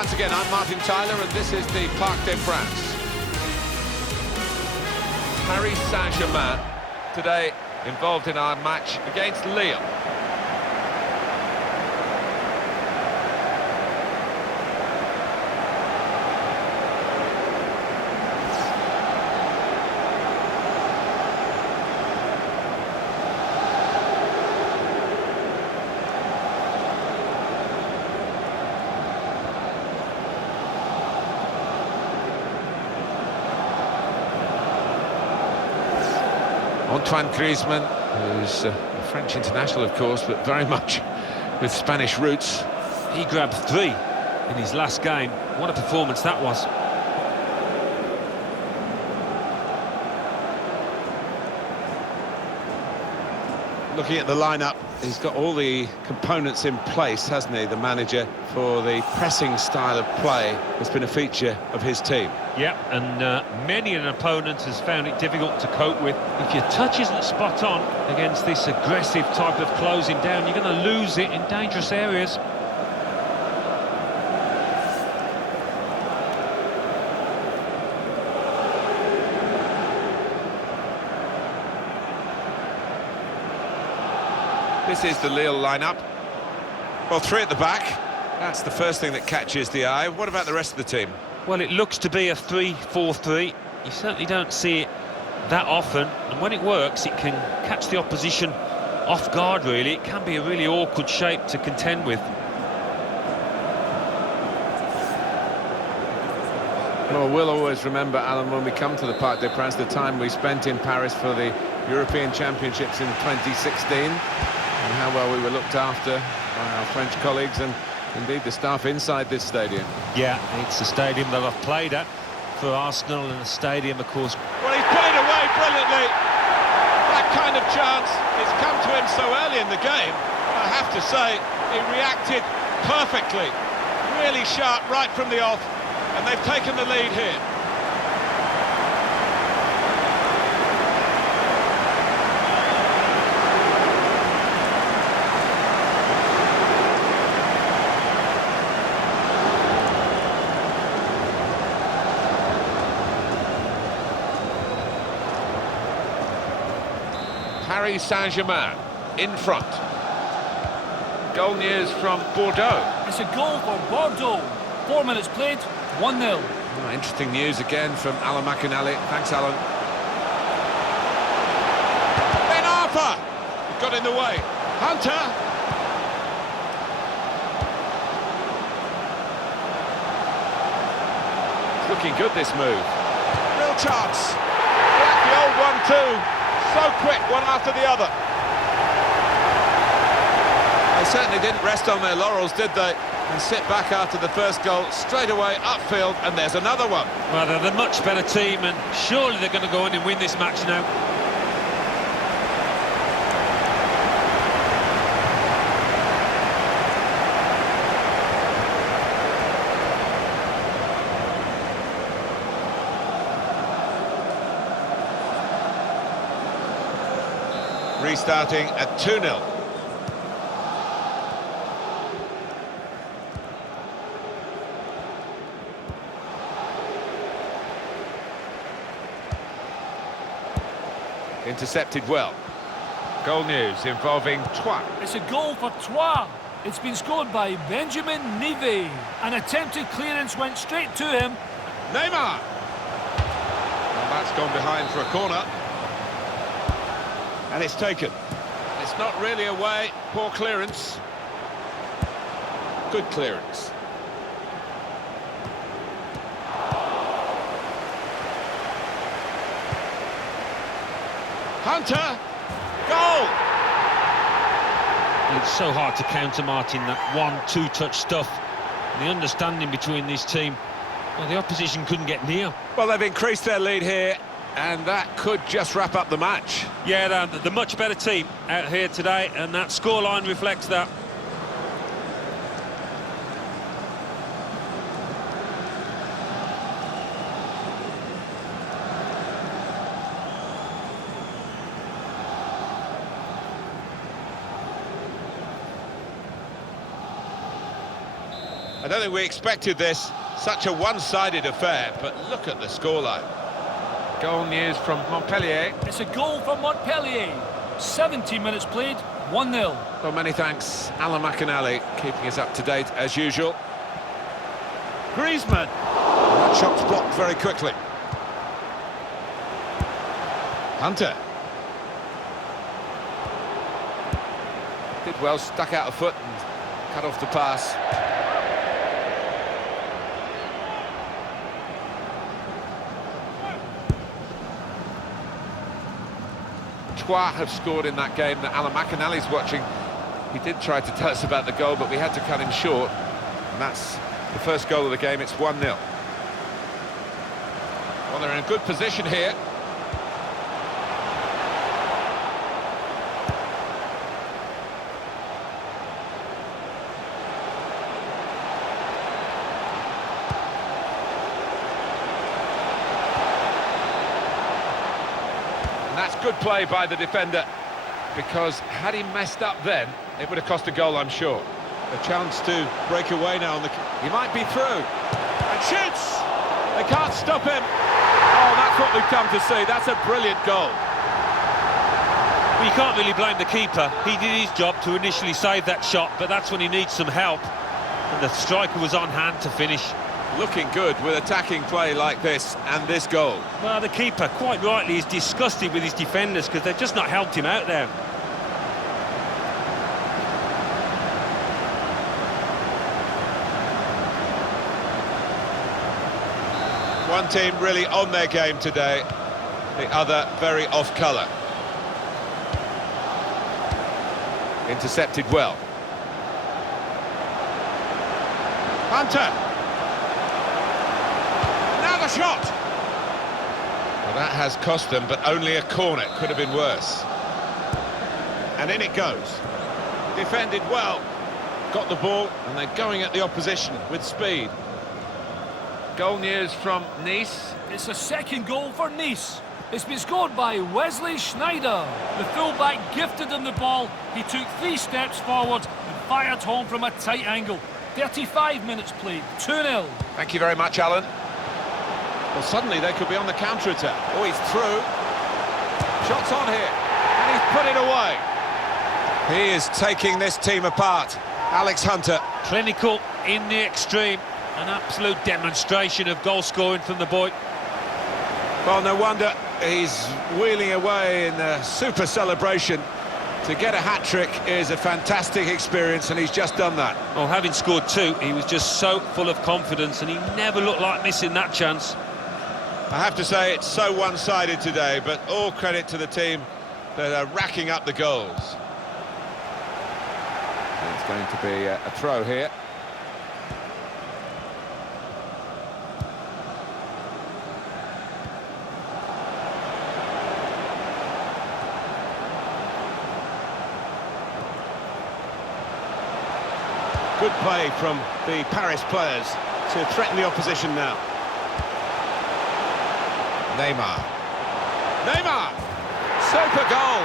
Once again, I'm Martin Tyler, and this is the Parc des Princes. Paris Saint-Germain today involved in our match against Lille. Antoine Griezmann, who's a French international, of course, but very much with Spanish roots. He grabbed 3 in his last game. What a performance that was. Looking at the lineup, he's got all the components in place, hasn't he, the manager, for the pressing style of play that's been a feature of his team. Yeah, and many an opponent has found it difficult to cope with. If your touch isn't spot on against this aggressive type of closing down, you're going to lose it in dangerous areas. This is the Lille lineup. Well, 3 at the back. That's the first thing that catches the eye. What about the rest of the team? Well, it looks to be a 3-4-3. You certainly don't see it that often, and when it works, it can catch the opposition off guard, really. It can be a really awkward shape to contend with. Well, we'll always remember, Alan, when we come to the Parc des Princes, the time we spent in Paris for the European Championships in 2016, and how well we were looked after by our French colleagues and indeed the staff inside this stadium. Yeah, it's a stadium that I've played at for Arsenal, and a stadium, of course. Well, he's put it away brilliantly. That kind of chance has come to him so early in the game. I have to say, he reacted perfectly. Really sharp right from the off, and they've taken the lead here. Paris Saint-Germain in front. Goal news from Bordeaux. It's a goal for Bordeaux. 4 minutes played, 1-0. Oh, interesting news again from Alan McInally. Thanks, Alan. Ben Arthur got in the way. Hunter. It's looking good, this move. Real chance. Like the old 1-2. So quick, one after the other. They certainly didn't rest on their laurels, did they? And sit back after the first goal, straight away upfield, and there's another one. Well, they're the much better team, and surely they're going to go in and win this match now. Restarting at 2-0. Intercepted well. Goal news involving Troyes. It's a goal for Troyes. It's been scored by Benjamin Nive. An attempted clearance went straight to him. Neymar. Well, that's gone behind for a corner. And it's taken. It's not really away. Poor clearance. Good clearance. Hunter. Goal! It's so hard to counter, Martin, that 1-2 touch stuff. The understanding between this team, well, the opposition couldn't get near. Well, they've increased their lead here, and that could just wrap up the match. Yeah, they're the much better team out here today, and that scoreline reflects that. don't think we expected this, such a one-sided affair, but look at the scoreline. Goal news from Montpellier. It's a goal for Montpellier. 70 minutes played, 1-0. Well, many thanks, Alan McInally, keeping us up to date as usual. Griezmann. That shot's blocked very quickly. Hunter. Did well, stuck out a foot and cut off the pass. Troyes have scored in that game that Alan McInally's watching. He did try to tell us about the goal, but we had to cut him short. And that's the first goal of the game. It's 1-0. Well, they're in a good position here. That's good play by the defender, because had he messed up then, it would have cost a goal, I'm sure. A chance to break away now on the... He might be through. And shoots! They can't stop him. Oh, that's what we've come to see. That's a brilliant goal. Well, you can't really blame the keeper. He did his job to initially save that shot, but that's when he needs some help. And the striker was on hand to finish. Looking good with attacking play like this and this goal. Well, the keeper, quite rightly, is disgusted with his defenders because they've just not helped him out there. One team really on their game today, the other very off colour. Intercepted well. Hunter! Now the shot! Well, that has cost them, but only a corner. Could have been worse. And in it goes. Defended well. Got the ball, and they're going at the opposition with speed. Goal news from Nice. It's a second goal for Nice. It's been scored by Wesley Sneijder. The fullback gifted him the ball. He took 3 steps forward and fired home from a tight angle. 35 minutes played, 2-0. Thank you very much, Alan. Well, suddenly they could be on the counter-attack. Oh, he's through. Shots on here. And he's put it away. He is taking this team apart. Alex Hunter. Clinical in the extreme. An absolute demonstration of goal scoring from the boy. Well, no wonder he's wheeling away in a super celebration. To get a hat-trick is a fantastic experience, and he's just done that. Well, having scored 2, he was just so full of confidence, and he never looked like missing that chance. I have to say, it's so one-sided today, but all credit to the team that are racking up the goals. It's going to be a throw here. Good play from the Paris players to threaten the opposition now. Neymar. Super goal!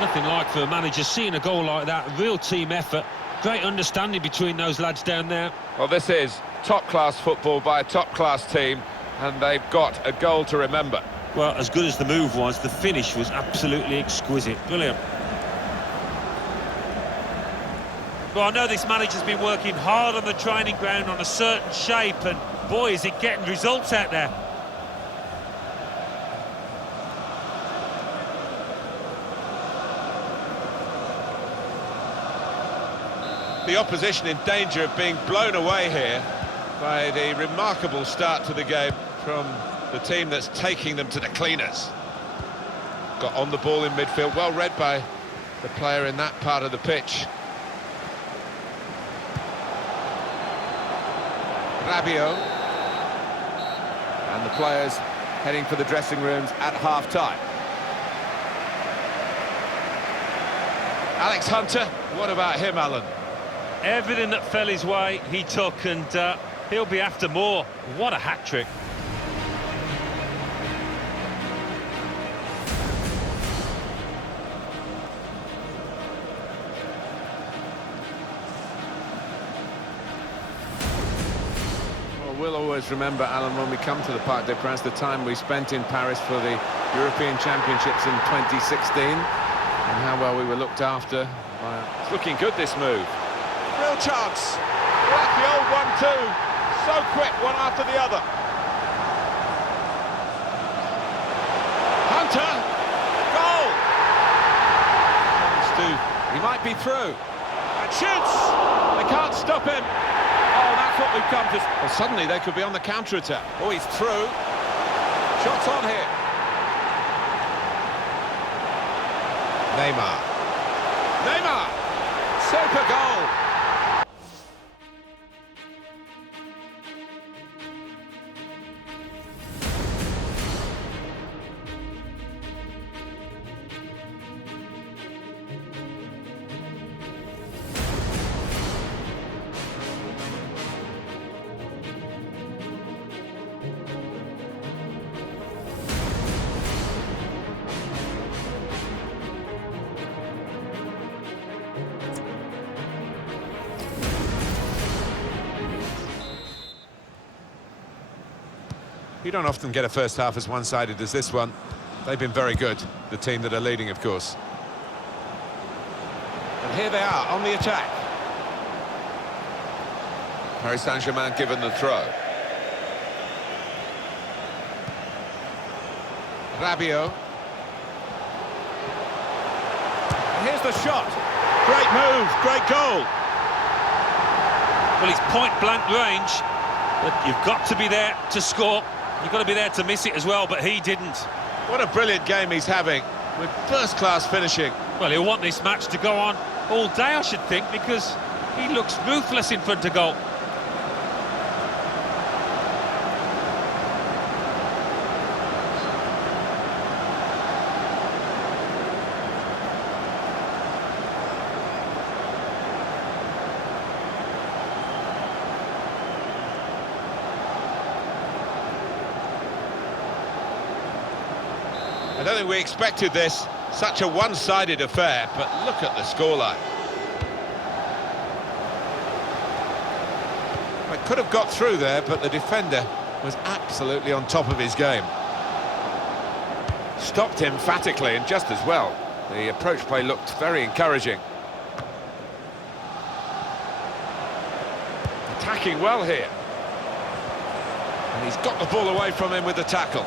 Nothing like for a manager seeing a goal like that. Real team effort. Great understanding between those lads down there. Well, this is top-class football by a top-class team, and they've got a goal to remember. Well, as good as the move was, the finish was absolutely exquisite. Brilliant. Well, I know this manager's been working hard on the training ground on a certain shape, and boy, is it getting results out there. The opposition in danger of being blown away here by the remarkable start to the game from the team that's taking them to the cleaners. Got on the ball in midfield, well read by the player in that part of the pitch. Rabiot. And the players heading for the dressing rooms at half-time. Alex Hunter, what about him, Alan? Everything that fell his way, he took, and he'll be after more. What a hat-trick. always remember, Alan, when we come to the Parc des Princes, the time we spent in Paris for the European Championships in 2016, and how well we were looked after. It's looking good, this move. Real chance. Like the old 1-2. So quick, one after the other. Hunter. Goal. He might be through. And shoots. They can't stop him. Oh, that's what we've come to. Well, suddenly they could be on the counter-attack. Oh, he's through. Shots on here. Neymar. Super goal. You don't often get a first half as one-sided as this one. They've been very good, the team that are leading, of course. And here they are on the attack. Paris Saint-Germain given the throw. Rabiot. And here's the shot. Great move, great goal. Well, he's point-blank range, but you've got to be there to score. You've got to be there to miss it as well, but he didn't. What a brilliant game he's having, with first-class finishing. Well, he'll want this match to go on all day, I should think, because he looks ruthless in front of goal. I don't think we expected this, such a one-sided affair, but look at the scoreline. It could have got through there, but the defender was absolutely on top of his game. Stopped emphatically and just as well. The approach play looked very encouraging. Attacking well here. And he's got the ball away from him with the tackle.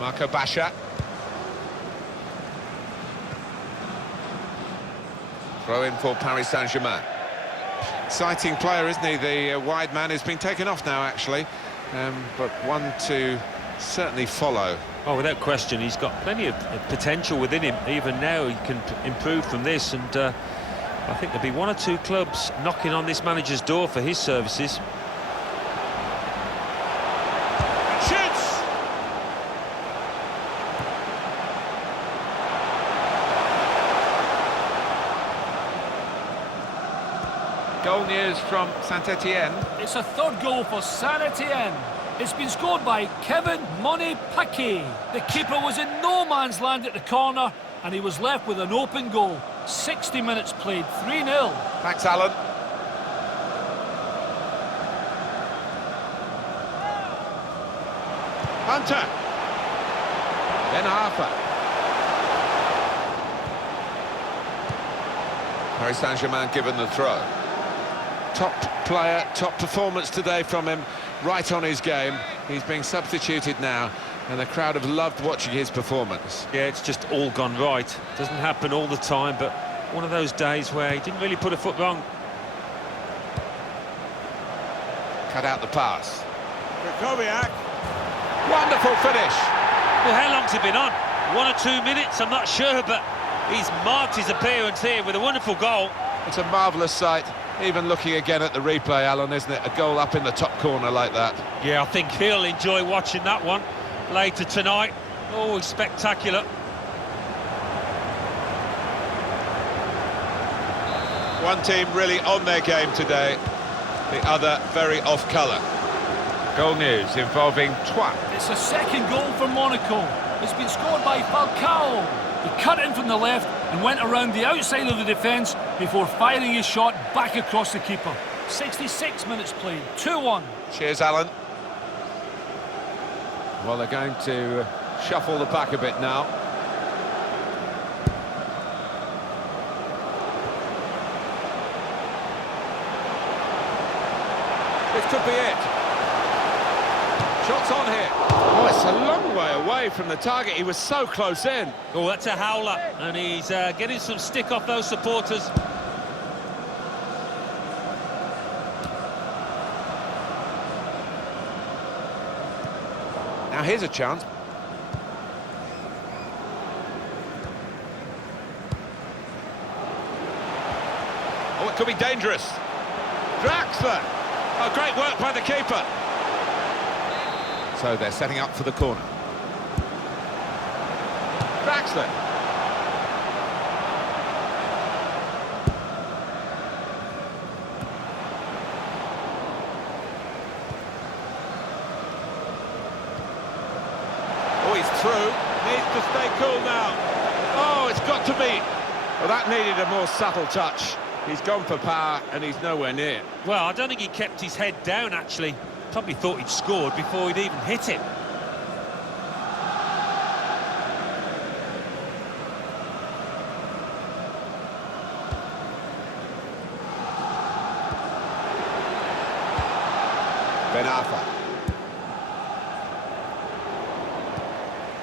Marco Basha. Throw in for Paris Saint-Germain. Exciting player, isn't he? The wide man has been taken off now, actually. But one to certainly follow. Oh, without question, he's got plenty of potential within him. Even now, he can improve from this, and I think there'll be one or two clubs knocking on this manager's door for his services. Goal news from Saint-Etienne. It's a third goal for Saint-Etienne. It's been scored by Kevin Money Paquet. The keeper was in no man's land at the corner, and he was left with an open goal. 60 minutes played, 3-0. Thanks, Alan. Hunter. Ben Arfa. Paris Saint-Germain given the throw. Top player, top performance today from him, right on his game. He's being substituted now, and the crowd have loved watching his performance. Yeah, it's just all gone right. Doesn't happen all the time, but one of those days where he didn't really put a foot wrong. Cut out the pass. Krychowiak. Wonderful finish. Well, how long's he been on? 1 or 2 minutes, I'm not sure, but he's marked his appearance here with a wonderful goal. It's a marvellous sight. Even looking again at the replay, Alan, isn't it? A goal up in the top corner like that. Yeah, I think he'll enjoy watching that one later tonight. Oh, it's spectacular. One team really on their game today, the other very off colour. Goal news involving Troyes. It's a second goal for Monaco. It's been scored by Falcao. He cut in from the left and went around the outside of the defence before firing his shot back across the keeper. 66 minutes played, 2-1. Cheers, Alan. Well, they're going to shuffle the pack a bit now. This could be it. Shots on here. Oh, it's a long way away from the target. He was so close in. Oh, that's a howler, and he's getting some stick off those supporters. Now here's a chance. Oh, it could be dangerous. Draxler. Oh, great work by the keeper. So they're setting up for the corner. Draxler. Oh, he's through. Needs to stay cool now. Oh, it's got to be. Well, that needed a more subtle touch. He's gone for power and he's nowhere near. Well, I don't think he kept his head down, actually. Probably thought he'd scored before he'd even hit it. Ben Arfa.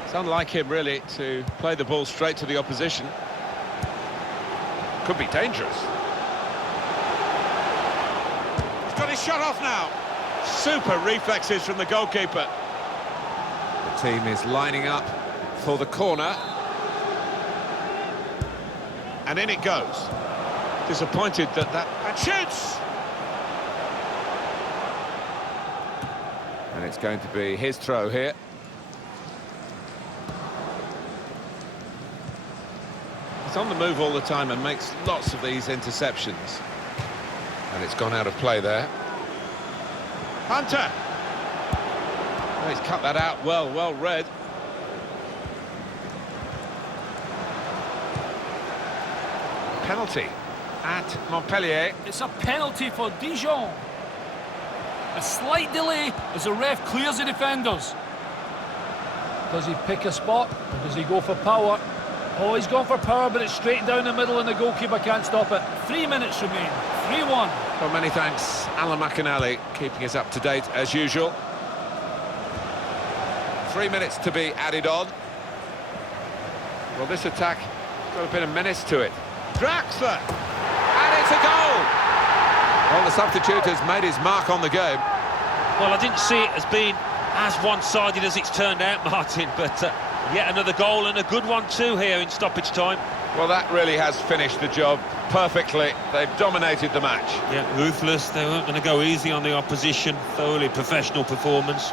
It's unlike him, really, to play the ball straight to the opposition. Could be dangerous. He's got his shot off now. Super reflexes from the goalkeeper. The team is lining up for the corner. And in it goes. Disappointed that... And shoots! And it's going to be his throw here. He's on the move all the time and makes lots of these interceptions. And it's gone out of play there. Hunter! Oh, he's cut that out well read. Penalty at Montpellier. It's a penalty for Dijon. A slight delay as the ref clears the defenders. Does he pick a spot or does he go for power? Oh, he's gone for power, but it's straight down the middle and the goalkeeper can't stop it. 3 minutes remain, 3-1. Well, many thanks, Alan McInally, keeping us up to date as usual. 3 minutes to be added on. Well, this attack has got a bit of menace to it. Draxler! And it's a goal! Well, the substitute has made his mark on the game. Well, I didn't see it as being as one-sided as it's turned out, Martin, but yet another goal, and a good one too here in stoppage time. Well, that really has finished the job perfectly. They've dominated the match. Yeah, ruthless. They weren't going to go easy on the opposition. Thoroughly professional performance.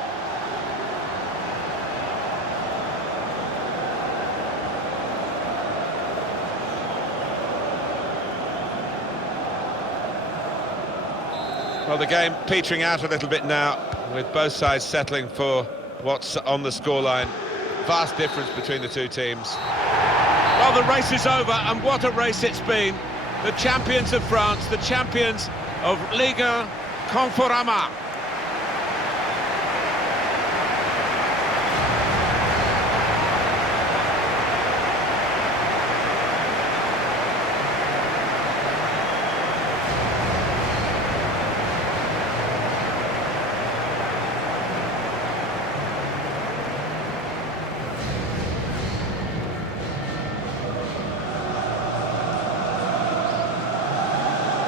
Well, the game petering out a little bit now, with both sides settling for what's on the scoreline. Vast difference between the two teams. Well, the race is over, and what a race it's been. The champions of France, the champions of Liga Conforama.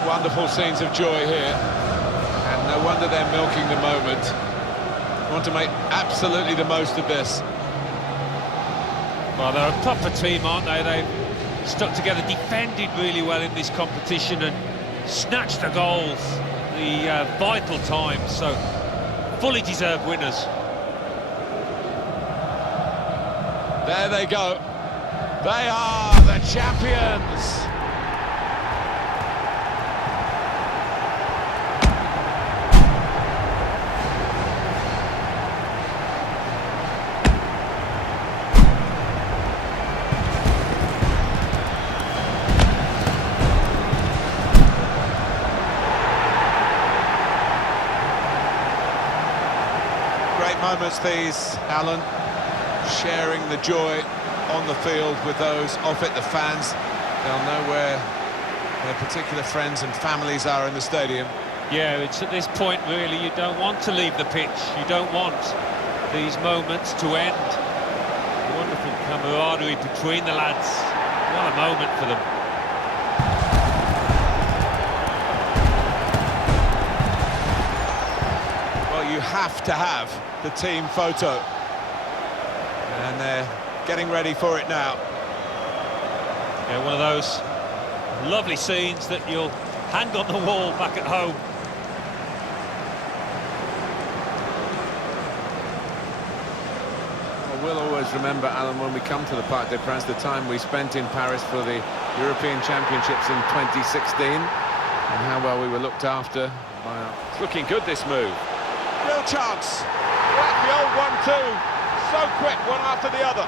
Wonderful scenes of joy here, and no wonder they're milking the moment. They want to make absolutely the most of this. Well, they're a proper team, aren't they? They've stuck together, defended really well in this competition and snatched the goals, the vital times, so fully deserved winners. There they go. They are the champions. Moments these, Alan, sharing the joy on the field with those off it, the fans. They'll know where their particular friends and families are in the stadium. Yeah, it's at this point, really, you don't want to leave the pitch. You don't want these moments to end. Wonderful camaraderie between the lads. What a moment for them. Well, you have to have the team photo. And they're getting ready for it now. Yeah, one of those lovely scenes that you'll hang on the wall back at home. We'll always remember, Alan, when we come to the Parc des Princes, the time we spent in Paris for the European Championships in 2016, and how well we were looked after by our... It's looking good, this move. Real chance. That's the old 1-2. So quick, one after the other.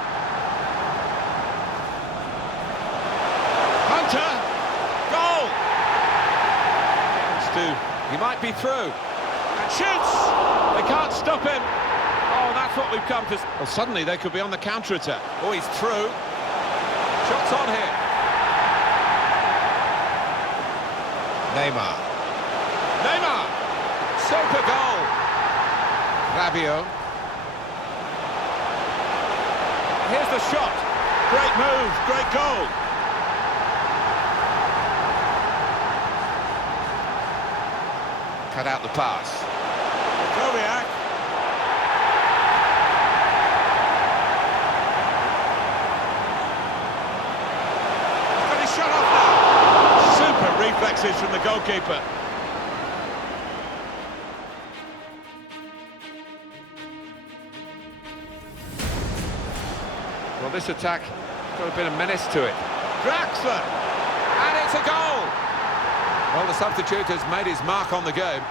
Hunter. Goal. He might be through. And shoots. They can't stop him. Oh, that's what we've come to... Well, suddenly they could be on the counter-attack. Oh, he's through. Shots on here. Neymar. Super goal. Rabiot. Here's the shot. Great move, great goal. Cut out the pass. Koviak. Shut off now. Super reflexes from the goalkeeper. Well, this attack got a bit of menace to it. Draxler. And it's a goal. Well, the substitute has made his mark on the game.